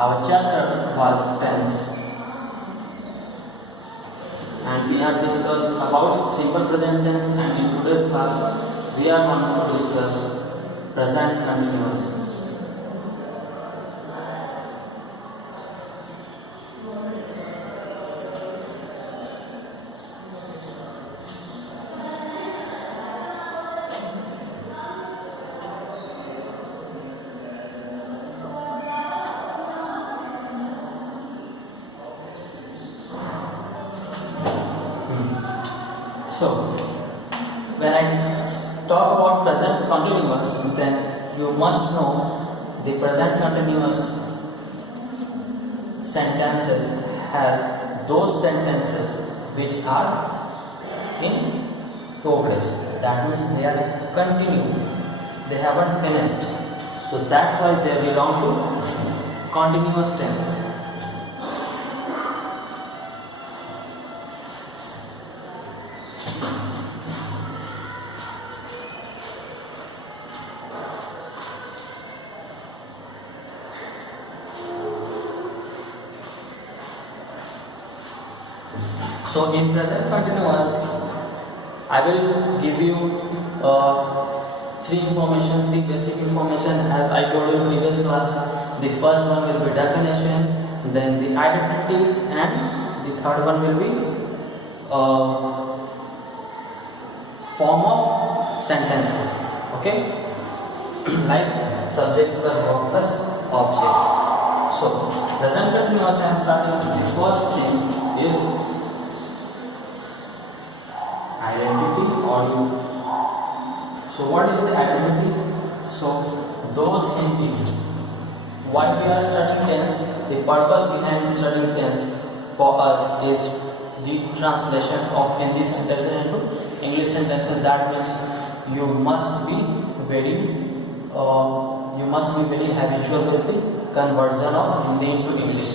Our chapter was tense, and we have discussed about simple present tense, and in today's class we are going to discuss present continuous. So, when I talk about present continuous, then you must know the present continuous sentences has those sentences which are in progress. That means they are continuing. They haven't finished. So that's why they belong to continuous tense. So in present continuous, I will give you three basic information as I told you in previous class. The first one will be definition, then the identity, and the third one will be form of sentences. Okay, like subject plus verb plus object. So present continuous, I am starting. The first thing is identity or you. So what is the identity? So those entities. Why we are studying tense? The purpose behind studying tense for us is the translation of Hindi sentences into English sentences. That means you must be very habitual with the conversion of Hindi into English.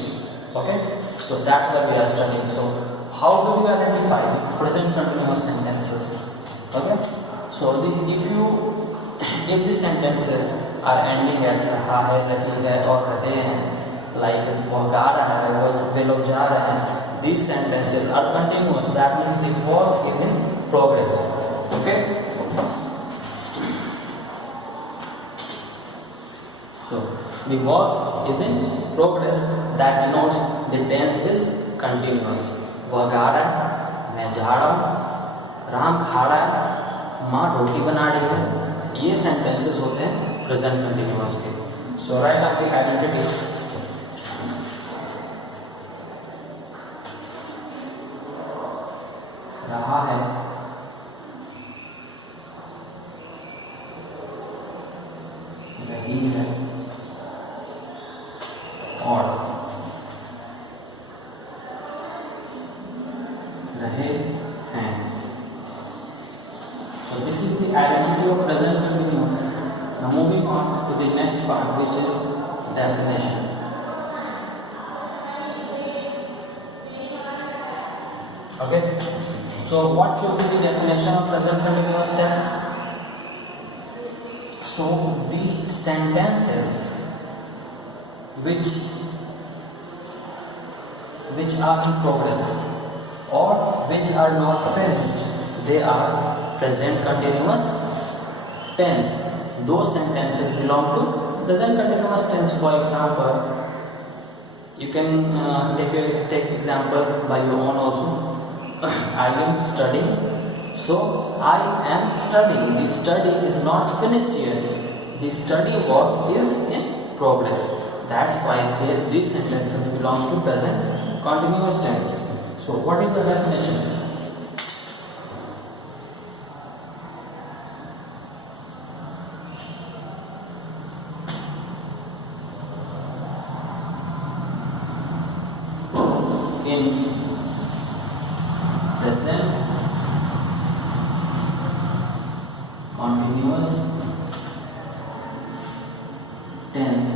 Okay, so that's why we are studying. So how do we identify the present continuous sentences? Okay, so if the sentences are ending at रहा है, रही है और रहते हैं, like वो गा रहा है, वे लोग जा रहे हैं, these sentences are continuous. That means the work is in progress. Okay, so the work is in progress. That denotes the tense is continuous. वह गा रहा है, मैं जा रहा हूँ, राम खा रहा है, माँ रोटी बना रही है, ये सेंटेंसेस होते हैं प्रेजेंट कंटिन्यूअस के. सो राइट आपकी आइडेंटिटी रहा है, रही है और रहे हैं. So this is the identity of present continuous. Now moving on to the next part, which is definition. Okay. So what should be the definition of present continuous tense? So the sentences which are in progress or which are not finished, they are present continuous tense. Those sentences belong to present continuous tense. For example, you can take example by your own also. I am studying, so I am studying. The study is not finished yet. The study work is in progress. That's why these sentences belong to present continuous tense. So what is the definition? In present continuous tense,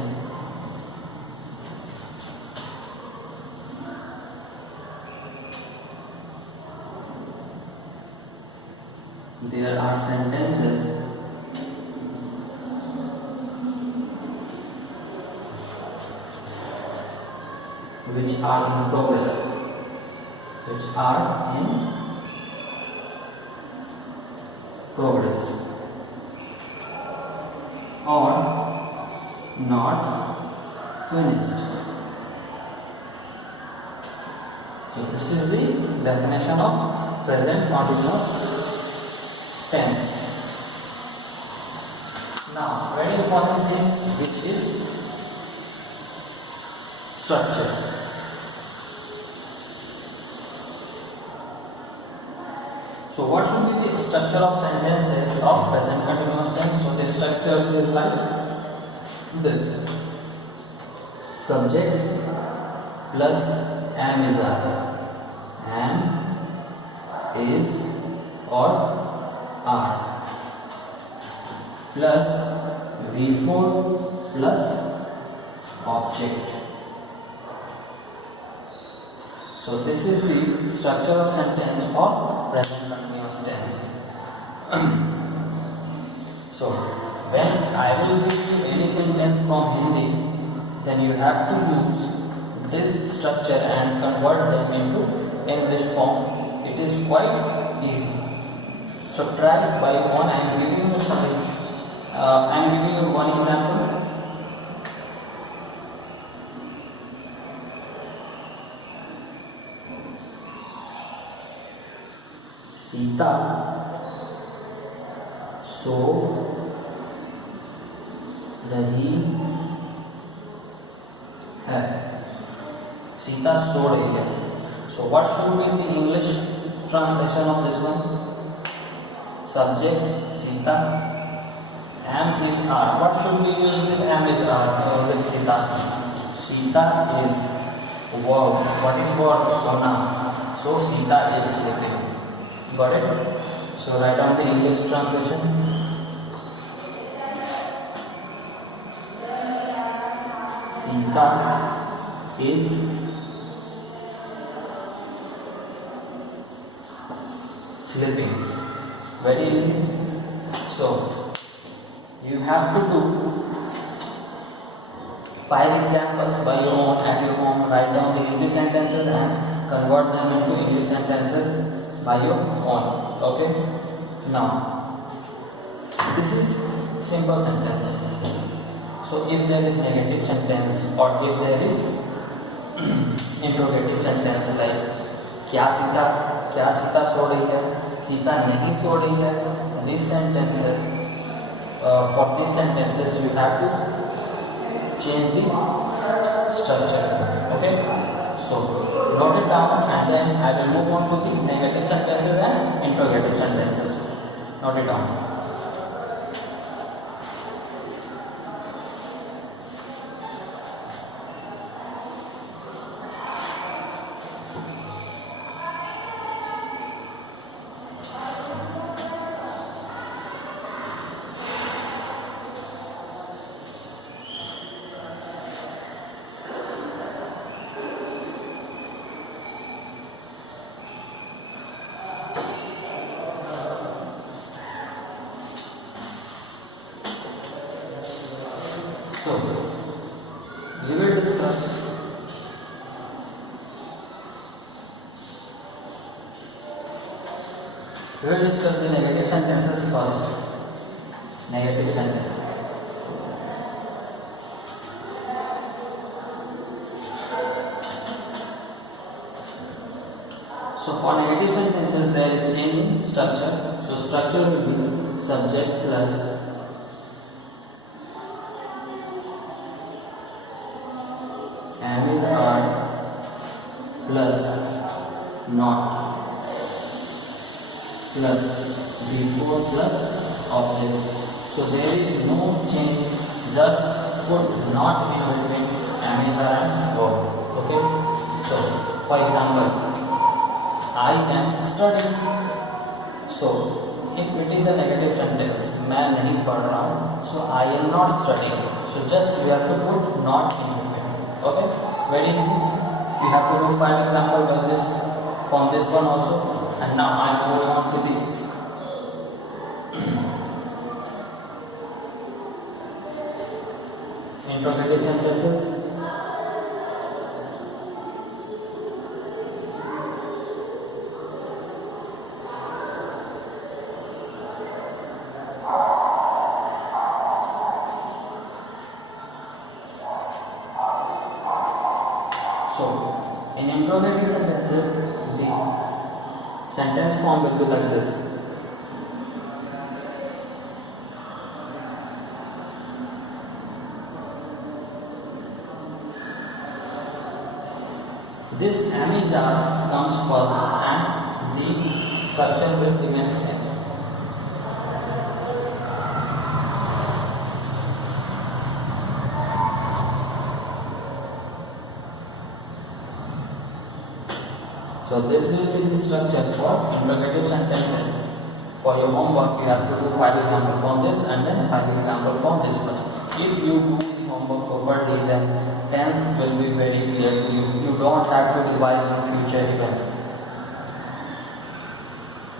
there are sentences which are in progress, which are in progress, or not finished. So this is the definition of present continuous tense. Now, very important thing, which is structure. So what should be the structure of sentences of present continuous tense? So the structure is like this: subject plus am is or are, plus V4 plus object. So this is the structure of sentence for present continuous tense. So when I will give you any sentence from Hindi, then you have to use this structure and convert them into English form. It is quite easy. So try by one. I am giving you one example. Sita सो रही है. सीता सो रही है. So what should be the English translation of this one? Subject Sita, am is are. What should we use with am is are with Sita? Sita is verb. What is verb? Sona. So Sita is sleeping. Got it? So write down the English translation. Sita is sleeping. Very easy. So you have to do 5 examples by your own at your home. Write down the English sentences and convert them into English sentences by your own. Okay? Now, this is simple sentence. So if there is negative sentence or if there is interrogative sentence like क्या सीता सो रही है, सीता नहीं सो रही है, these sentences, for these sentences you have to change the structure. Okay? So note it down and then I will move on to the negative sentences and interrogative sentences. Note it down. So, we will discuss the negative sentences first. Negative sentences. So for negative sentences there is change in structure. So structure will be subject plus am is are plus not plus before plus object. So there is no change, just put not in between am is are and verb. Okay? So for example, I am studying. So if it is a negative sentence, मैं नहीं पढ़ रहा हूँ, so I am not studying. So just you have to put not in between. Okay, very easy. You have to do 5 examples like this from this one also. And now I am moving on to the interrogative sentences. interrogative sentences, the sentence form will be like this. This amijar comes first and the structure will remain same. So this will be the structure for interrogative sentences. For your homework, you have to do 5 examples from this and then 5 examples from this one. If you do the homework properly, then tense will be very clear to you. You don't have to revise in future even.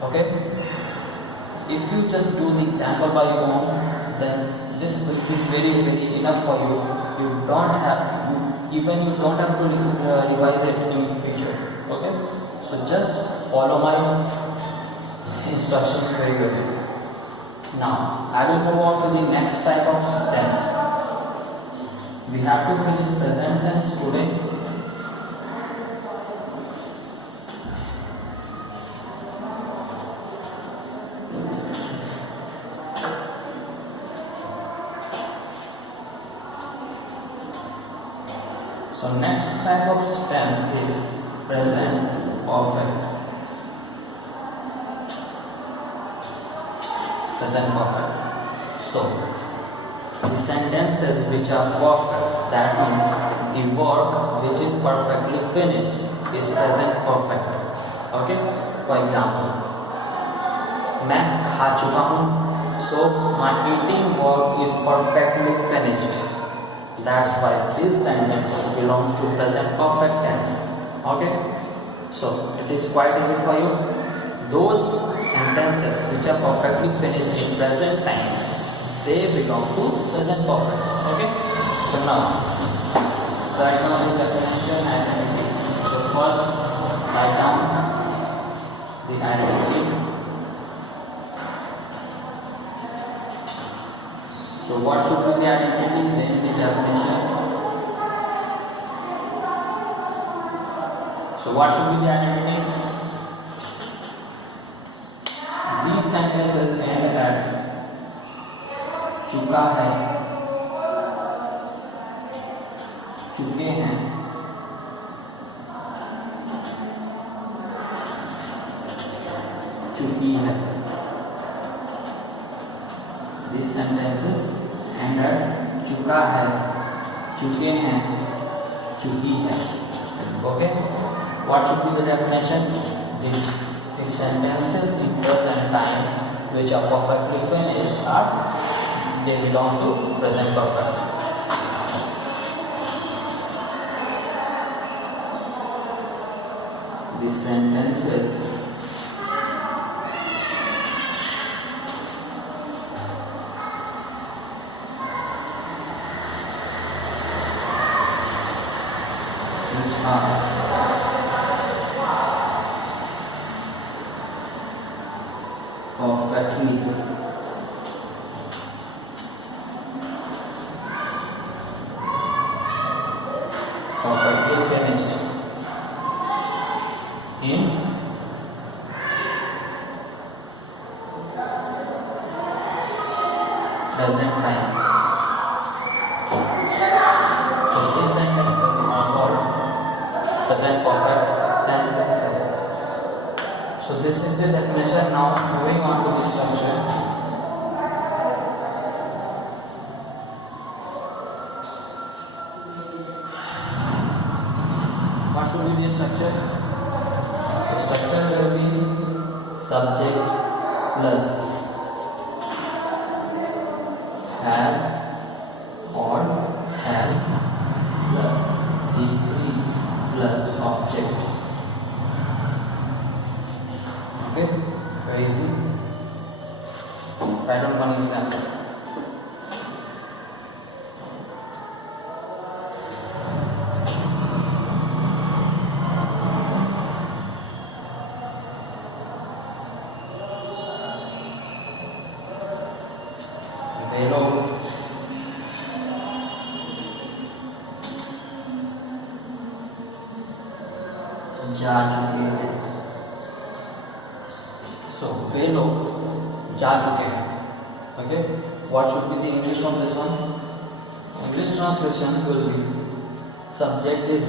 Okay? If you just do the example by your own, then this will be very enough for you. You don't have to revise it in future. Okay? So just follow my instructions very well. Now I will move on to the next type of tense. We have to finish present tense today. So next type of tense is present perfect. Present perfect. So the sentences which are perfect, that means the work which is perfectly finished is present perfect. Okay? For example, मैं खा चुका हूँ. So my eating work is perfectly finished. That's why this sentence belongs to present perfect tense. Okay? So it is quite easy for you. Those sentences which are perfectly finished in present time, they belong to present perfect. Okay? So now, write down the definition and identity. So first, write down the identity. So what should be the identity? Then the definition. So what should be the identity? These sentences end at चुका है, चुके हैं, चुकी है. These sentences end at चुका है, चुके हैं, चुकी है. Okay? What should be the definition? The sentences in present time which are perfectly finished they belong to present perfect. The sentences which are perfectly finished in present time. So these sentences are called present perfect sentences. So this is the definition. Now moving on to the structure. What should be the structure? The structure will be subject plus have or have plus degree plus object. Okay, very easy. Write down one example. जा चुके हैं. So वे लोग जा चुके हैं. Okay, what should be the English of this one? English translation will be subject is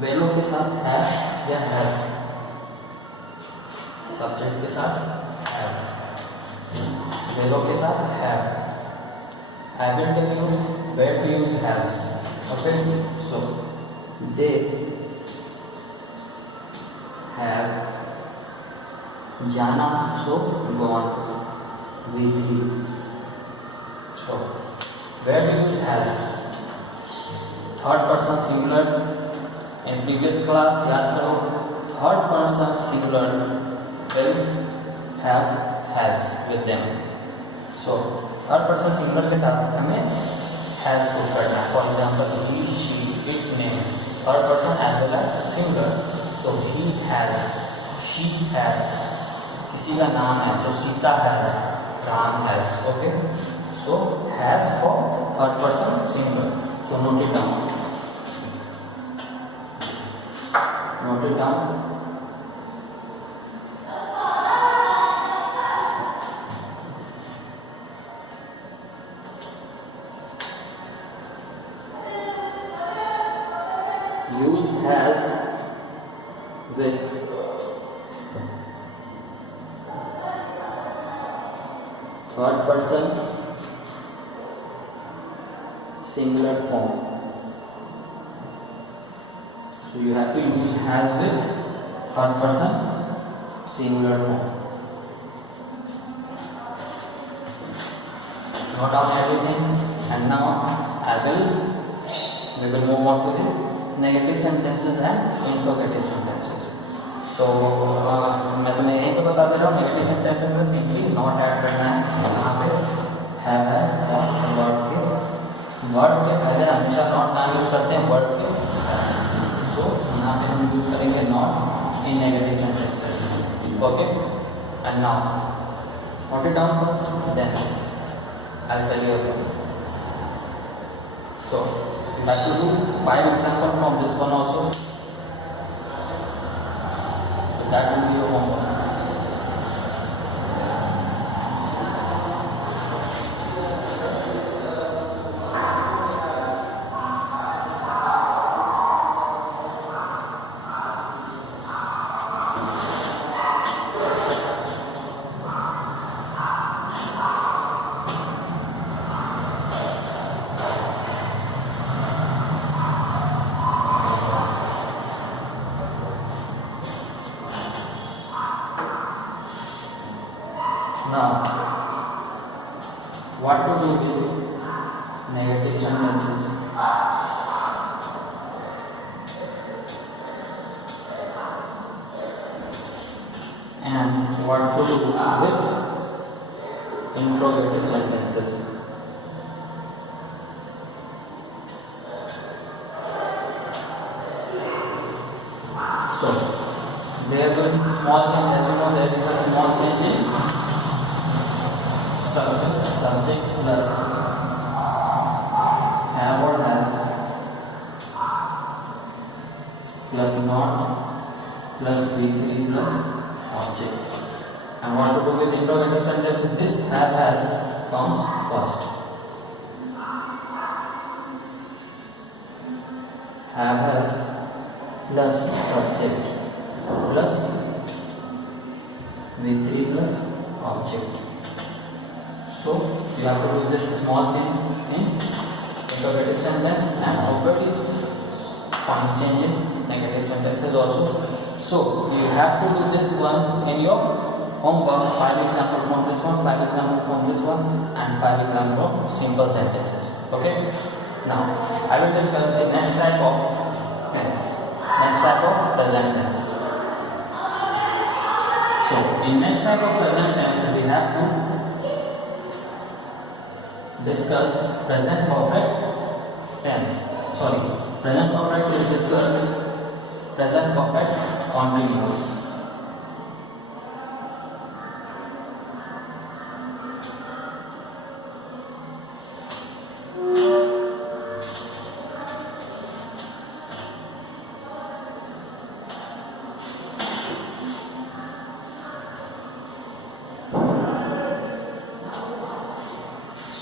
वे लोग के साथ have या has. सब्जेक्ट के साथ have, वे लोग के साथ have. I will tell you where to use has. Okay, so they have जाना, so gone with you. So where to use has? Third person singular. in previous class याद करो, third person singular will have has with them. So third person singular के साथ हमें has put करना है. For example he, she, it, name. Third person as well as singular. तो he has, she has. किसी का नाम है, जो Sita has, Ram has. Okay, so has for third person singular. So note it down. Note it down. Use has with third person singular form. So you have to use has with third person singular form. Note down everything, and now we will move on to the negative sentences and interrogative sentences. So मैं तुम्हें यही तो बता दे रहा हूँ, negative sentences में simply not add करना है. यहाँ पे हैव हैज और वर्ड के पहले हमेशा नॉट ना यूज करते हैं वर्ड के. सो यहाँ पे हम यूज करेंगे not in negative sentences. Okay, and now note it down first, then I will tell you about. So you have to do 5 examples from this one also. So that will be your homework. Now, what to do with negative sentences? And what to do with interrogative sentences? So, there will be small change. As you know, there is a small change in structure. Subject plus have or has plus not plus V3 plus object. And what to do with interrogative sentences? This have has comes first. Have has plus subject plus V3 plus object. So you have to do this small change in interrogative sentence, and already fine change in negative sentences also. So you have to do this one in your homework. 5 examples from this one, 5 examples from this one, and 5 examples from simple sentences. Okay. Now I will discuss the next type of tense. Next type of present tense. So in next type of present tense we have to discuss present perfect tense. Sorry, present perfect is discussed. Present perfect continuous.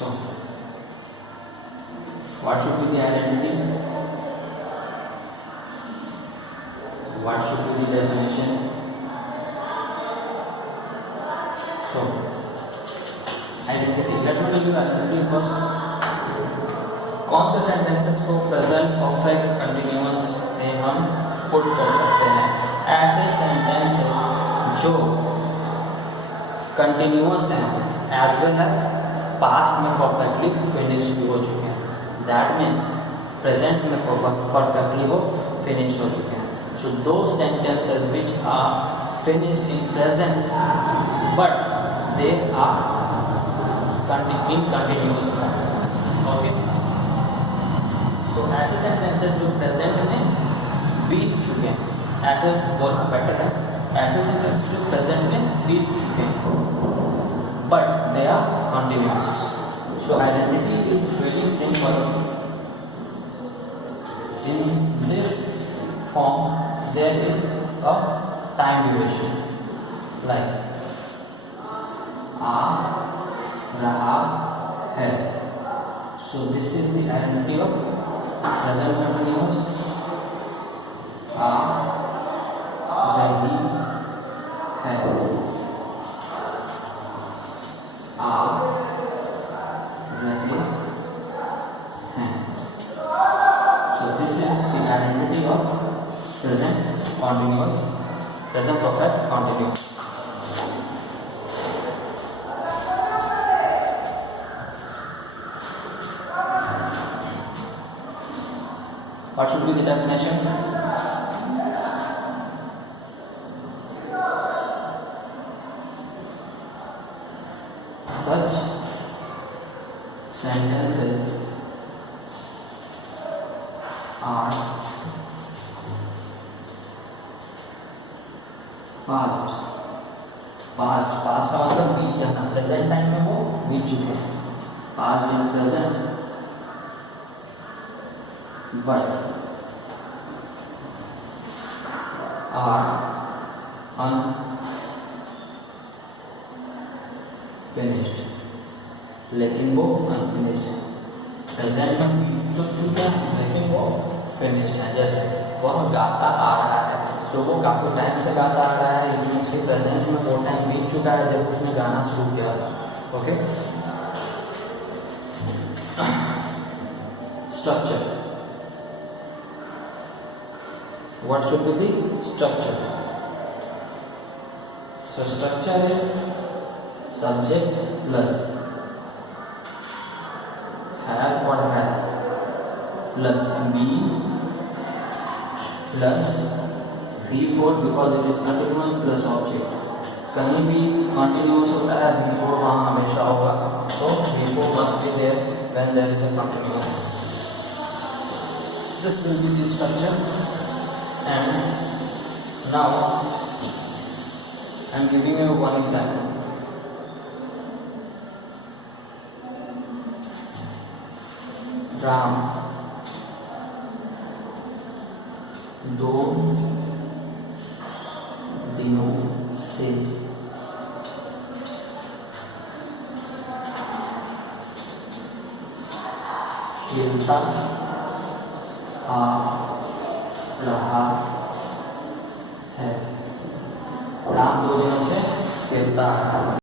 So what should be the identity? What should be the definition? So identity, let me tell you identity first. कौन से sentences को present perfect continuous में हम put कर सकते हैं? ऐसे sentences जो कंटिन्यूअस हैं एज वेल एज पास्ट में परफेक्टली फिनिश हो चुके हैं. दैट मीन्स प्रेजेंट में परफेक्टली वो फिनिश हो चुके हैं. So those sentences which are finished in present but they are in continuous form. Okay, तो ऐसे सेंटेंसेस जो प्रेजेंट में बीत चुके हैं, ऐसे बोलना बेटर है, ऐसे सेंटेंसेस जो प्रेजेंट में बीत चुके हैं but they are continuous. So identity is very simple. In this form there is a time duration like आ रहा है. So this is the identity of present continuous. आ रही है, आ रहे हैं. So this is the identity of present continuous, present perfect continuous. What should be the definition? Such sentences are past. Past का मतलब बीत जाना. प्रेजेंट टाइम में वो बीत चुके हैं. Past and present but are unfinished. लेकिन वो अनफिनिश्ड है. प्रेजेंट में तो चुके हैं लेकिन वो फिनिश्ड है. जैसे वह गाता आ रहा है तो वो काफी टाइम से गाता आ रहा है, लेकिन उसके प्रेजेंट में वो टाइम बीत चुका है जब उसने गाना शुरू किया था. Okay, structure. What should be the structure? So structure is subject plus have or has plus been plus V4 because it is continuous plus object. कहीं भी continuous होता है V4 वहाँ हमेशा होगा. So V4 must be there when there is a continuous. This will be the structure. And now I am giving you one example. Ram 2 दिनों से खेलता आ रहा है. राम 2 दिनों से खेलता है.